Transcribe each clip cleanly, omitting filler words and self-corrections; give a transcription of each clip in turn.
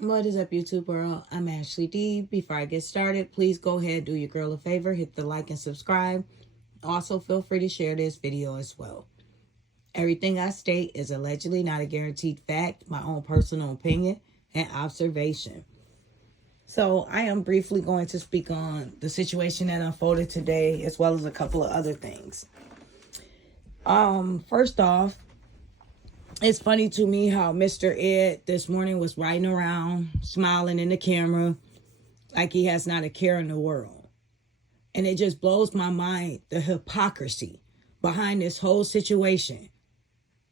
What is up, YouTube world? I'm Ashley D. Before I get started, please go ahead, do your girl a favor, hit the like and subscribe. Also, feel free to share this video as well. Everything I state is allegedly not a guaranteed fact, my own personal opinion and observation. So I am briefly going to speak on the situation that unfolded today, as well as a couple of other things. First off, it's funny to me how Mr. Ed this morning was riding around, smiling in the camera, like he has not a care in the world. And it just blows my mind, the hypocrisy behind this whole situation.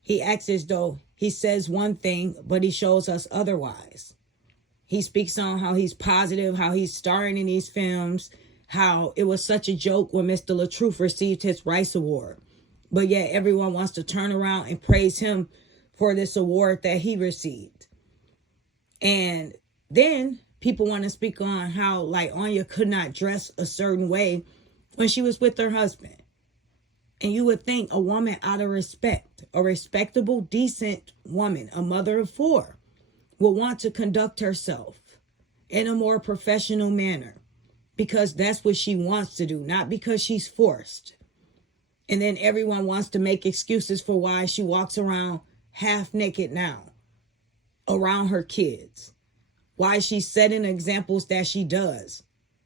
He acts as though he says one thing, but he shows us otherwise. He speaks on how he's positive, how he's starring in these films, how it was such a joke when Mr. LaTruth received his Rice Award. But yet everyone wants to turn around and praise him for this award that he received. And then people want to speak on how Lieonya could not dress a certain way when she was with her husband. And you would think a woman out of respect, a respectable, decent woman, a mother of 4, would want to conduct herself in a more professional manner because that's what she wants to do, not because she's forced. And then everyone wants to make excuses for why she walks around half naked now around her kids, why she's setting examples that she does.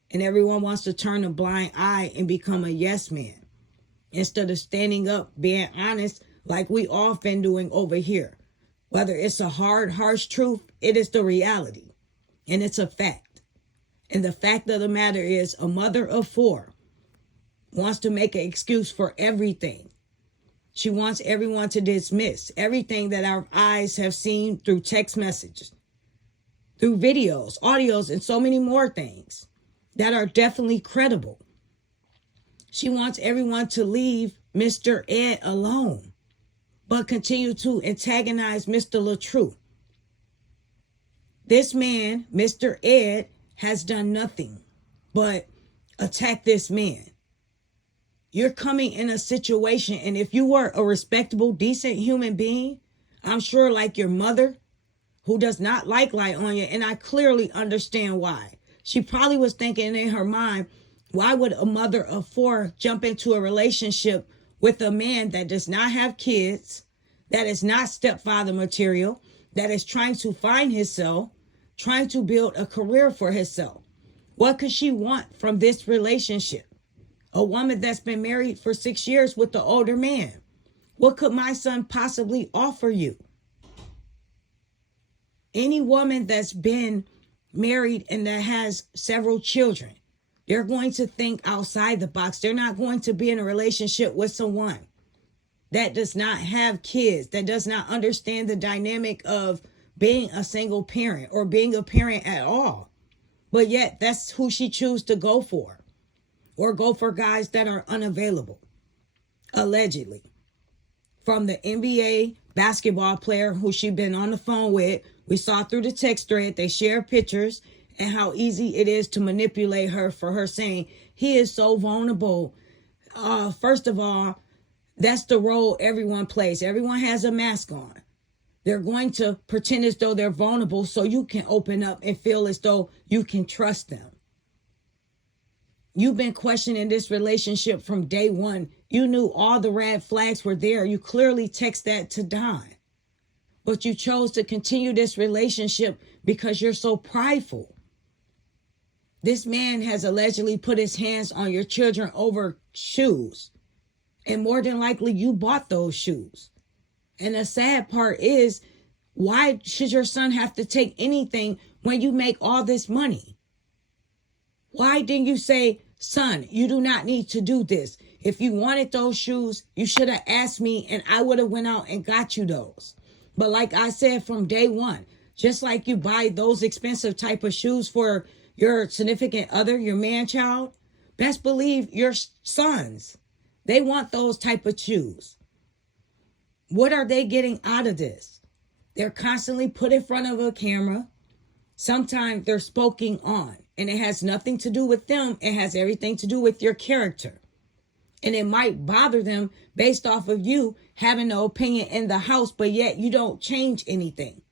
And everyone wants to turn a blind eye and become a yes man instead of standing up, being honest, like we all been doing over here. Whether it's a hard, harsh truth, it is the reality. And it's a fact. And the fact of the matter is, a mother of 4 wants to make an excuse for everything. She wants everyone to dismiss everything that our eyes have seen through text messages, through videos, audios, and so many more things that are definitely credible. She wants everyone to leave Mr. Ed alone, but continue to antagonize Mr. LaTruth. This man, Mr. Ed, has done nothing but attack this man. You're coming in a situation, and if you were a respectable, decent human being, I'm sure like your mother, who does not like Lieonya, and I clearly understand why. She probably was thinking in her mind, why would a mother of 4 jump into a relationship with a man that does not have kids, that is not stepfather material, that is trying to find himself, trying to build a career for himself? What could she want from this relationship? A woman that's been married for 6 years with the older man. What could my son possibly offer you? Any woman that's been married and that has several children, they're going to think outside the box. They're not going to be in a relationship with someone that does not have kids, that does not understand the dynamic of being a single parent or being a parent at all. But yet that's who she chooses to go for. Or go for guys that are unavailable, allegedly. From the NBA basketball player who she's been on the phone with, we saw through the text thread, they share pictures and how easy it is to manipulate her for her saying, he is so vulnerable. First of all, that's the role everyone plays. Everyone has a mask on. They're going to pretend as though they're vulnerable so you can open up and feel as though you can trust them. You've been questioning this relationship from day one. You knew all the red flags were there. You clearly text that to Don. But you chose to continue this relationship because you're so prideful. This man has allegedly put his hands on your children over shoes. And more than likely, you bought those shoes. And the sad part is, why should your son have to take anything when you make all this money? Why didn't you say, son, you do not need to do this. If you wanted those shoes, you should have asked me and I would have went out and got you those. But like I said from day one, just like you buy those expensive type of shoes for your significant other, your man child, best believe your sons, they want those type of shoes. What are they getting out of this? They're constantly put in front of a camera. Sometimes they're spoken on. And it has nothing to do with them. It has everything to do with your character. And it might bother them based off of you having no opinion in the house, but yet you don't change anything.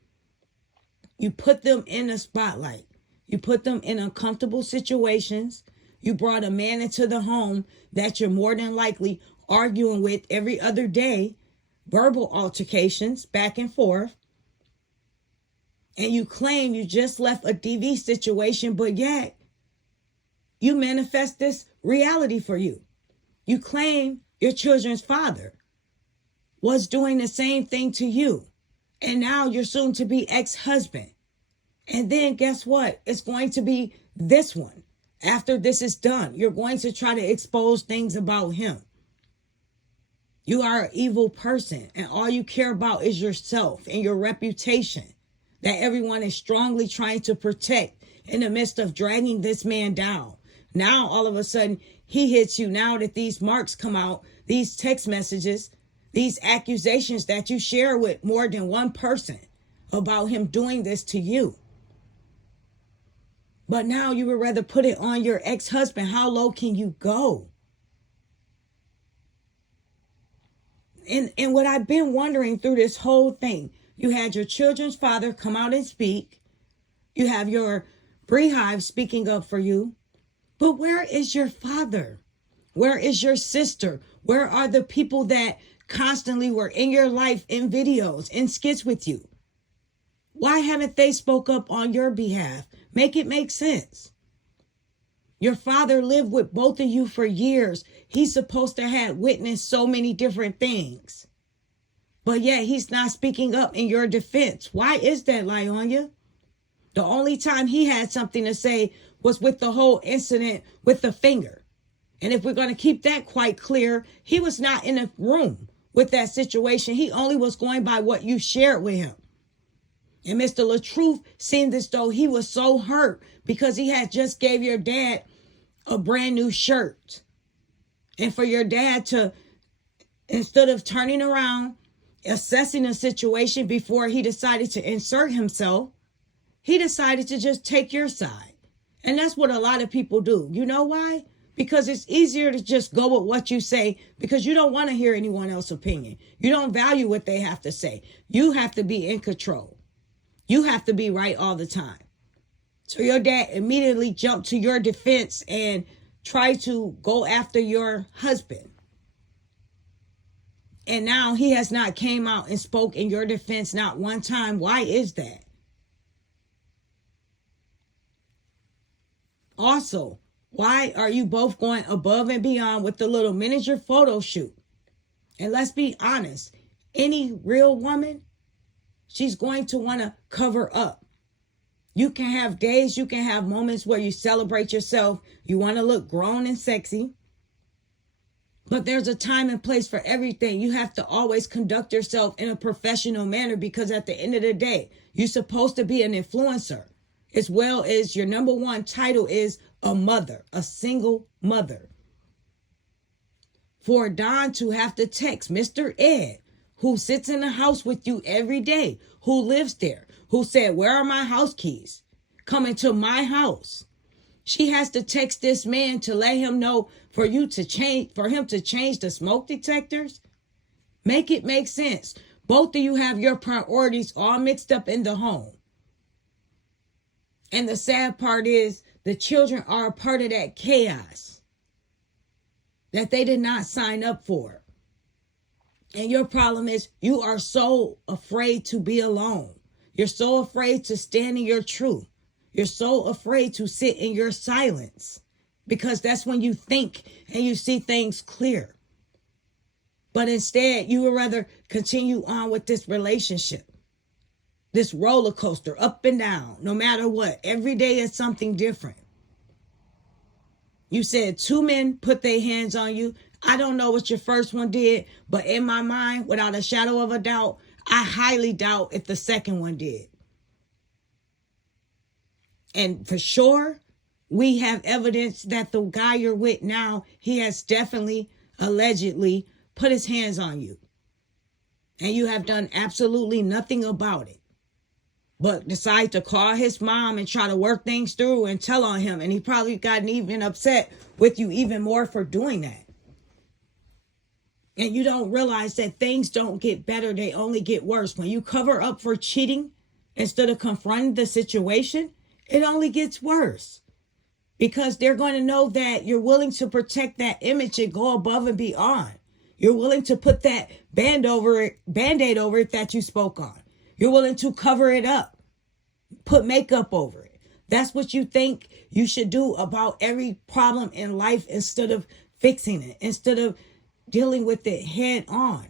You put them in the spotlight. You put them in uncomfortable situations. You brought a man into the home that you're more than likely arguing with every other day, verbal altercations back and forth. And you claim you just left a DV situation, but yet you manifest this reality for you. You claim your children's father was doing the same thing to you. And now you're soon to be ex-husband. And then guess what? It's going to be this one. After this is done, you're going to try to expose things about him. You are an evil person, and all you care about is yourself and your reputation that everyone is strongly trying to protect in the midst of dragging this man down. Now, all of a sudden, he hits you. Now that these marks come out, these text messages, these accusations that you share with more than one person about him doing this to you. But now you would rather put it on your ex-husband. How low can you go? And what I've been wondering through this whole thing, you had your children's father come out and speak. You have your beehive speaking up for you. But where is your father? Where is your sister? Where are the people that constantly were in your life, in videos, in skits with you? Why haven't they spoke up on your behalf? Make it make sense. Your father lived with both of you for years. He's supposed to have witnessed so many different things. But yet he's not speaking up in your defense. Why is that, Lieonya? The only time he had something to say was with the whole incident with the finger. And if we're going to keep that quite clear, he was not in a room with that situation. He only was going by what you shared with him. And Mr. LaTruth seemed as though he was so hurt because he had just gave your dad a brand new shirt. And for your dad to, instead of turning around, assessing the situation before he decided to insert himself, he decided to just take your side. And that's what a lot of people do. You know why? Because it's easier to just go with what you say because you don't want to hear anyone else's opinion. You don't value what they have to say. You have to be in control. You have to be right all the time. So your dad immediately jumped to your defense and tried to go after your husband. And now he has not came out and spoke in your defense not one time. Why is that? Also, why are you both going above and beyond with the little miniature photo shoot? And let's be honest, any real woman, she's going to want to cover up. You can have days, you can have moments where you celebrate yourself. You want to look grown and sexy. But there's a time and place for everything. You have to always conduct yourself in a professional manner because at the end of the day, you're supposed to be an influencer. As well as your number one title is a mother, a single mother. For Don to have to text Mr. Ed, who sits in the house with you every day, who lives there, who said, "Where are my house keys? Come into my house." She has to text this man to let him know for him to change the smoke detectors. Make it make sense. Both of you have your priorities all mixed up in the home. And the sad part is the children are a part of that chaos that they did not sign up for. And your problem is you are so afraid to be alone. You're so afraid to stand in your truth. You're so afraid to sit in your silence because that's when you think and you see things clear. But instead, you would rather continue on with this relationship. This roller coaster, up and down, no matter what. Every day is something different. You said 2 men put their hands on you. I don't know what your first one did, but in my mind, without a shadow of a doubt, I highly doubt if the second one did. And for sure, we have evidence that the guy you're with now, he has definitely, allegedly, put his hands on you. And you have done absolutely nothing about it. But decide to call his mom and try to work things through and tell on him. And he probably gotten even upset with you even more for doing that. And you don't realize that things don't get better. They only get worse. When you cover up for cheating, instead of confronting the situation, it only gets worse. Because they're going to know that you're willing to protect that image and go above and beyond. You're willing to put that band-aid over it that you spoke on. You're willing to cover it up, put makeup over it. That's what you think you should do about every problem in life instead of fixing it, instead of dealing with it head on.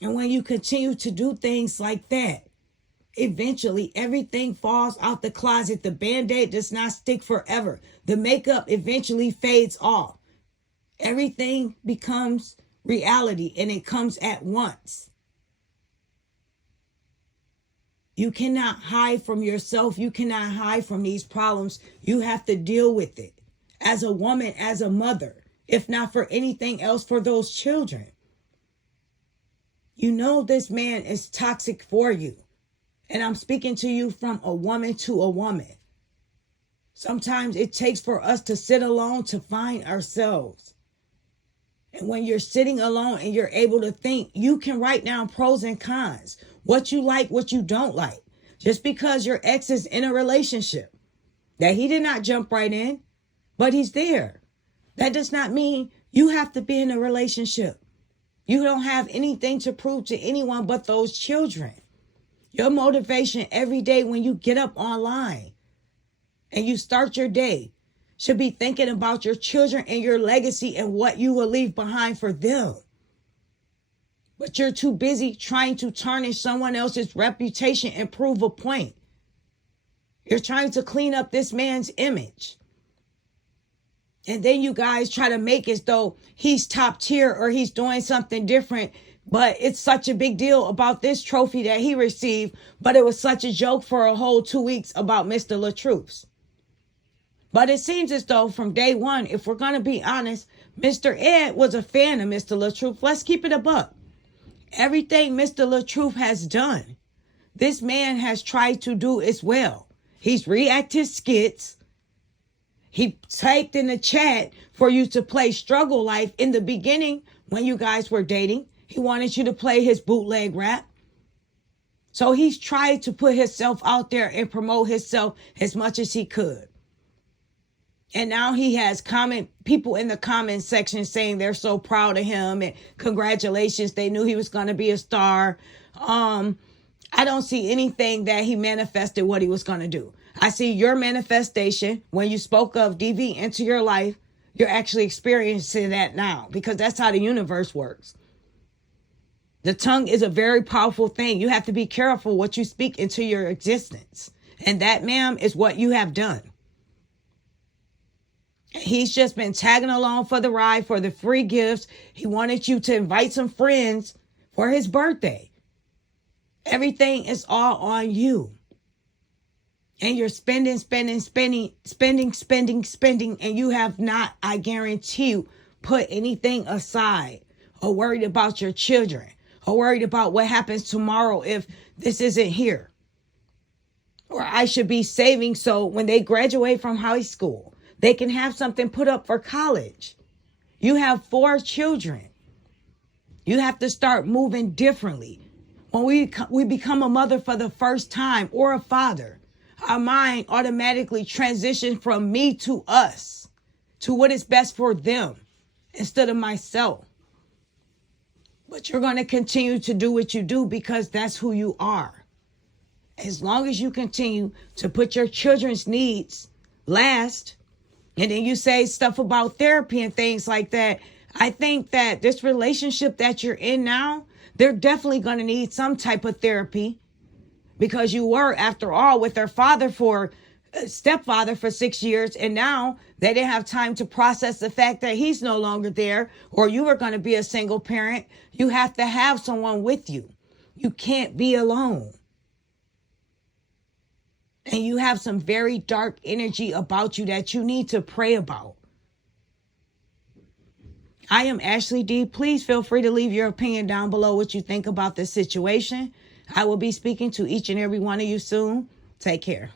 And when you continue to do things like that, eventually everything falls out the closet. The band-aid does not stick forever. The makeup eventually fades off. Everything becomes reality, and it comes at once. You cannot hide from yourself. You cannot hide from these problems. You have to deal with it as a woman, as a mother, if not for anything else, for those children. You know this man is toxic for you. And I'm speaking to you from a woman to a woman. Sometimes it takes for us to sit alone to find ourselves. And when you're sitting alone and you're able to think, you can write down pros and cons, what you like, what you don't like. Just because your ex is in a relationship that he did not jump right in, but he's there. That does not mean you have to be in a relationship. You don't have anything to prove to anyone but those children. Your motivation every day when you get up online and you start your day should be thinking about your children and your legacy and what you will leave behind for them. But you're too busy trying to tarnish someone else's reputation and prove a point. You're trying to clean up this man's image. And then you guys try to make it as though he's top tier or he's doing something different. But it's such a big deal about this trophy that he received. But it was such a joke for a whole 2 weeks about Mr. LaTruth's. But it seems as though from day one, if we're going to be honest, Mr. Ed was a fan of Mr. LaTruth. Let's keep it a buck. Everything Mr. LaTruth has done, this man has tried to do as well. He's reacted skits. He typed in the chat for you to play Struggle Life in the beginning when you guys were dating. He wanted you to play his bootleg rap. So he's tried to put himself out there and promote himself as much as he could. And now he has people in the comment section saying they're so proud of him and congratulations. They knew he was going to be a star. I don't see anything that he manifested what he was going to do. I see your manifestation when you spoke of DV into your life. You're actually experiencing that now because that's how the universe works. The tongue is a very powerful thing. You have to be careful what you speak into your existence. And that, ma'am, is what you have done. He's just been tagging along for the ride, for the free gifts. He wanted you to invite some friends for his birthday. Everything is all on you. And you're spending, and you have not, I guarantee you, put anything aside or worried about your children or worried about what happens tomorrow if this isn't here. Or I should be saving so when they graduate from high school, they can have something put up for college. You have 4 children. You have to start moving differently. When we become a mother for the first time or a father, our mind automatically transitions from me to us, to what is best for them instead of myself. But you're going to continue to do what you do because that's who you are. As long as you continue to put your children's needs last, and then you say stuff about therapy and things like that, I think that this relationship that you're in now, they're definitely going to need some type of therapy because you were, after all, with their stepfather for 6 years. And now they didn't have time to process the fact that he's no longer there, or you were going to be a single parent. You have to have someone with you. You can't be alone. And you have some very dark energy about you that you need to pray about. I am Ashley D. Please feel free to leave your opinion down below what you think about this situation. I will be speaking to each and every one of you soon. Take care.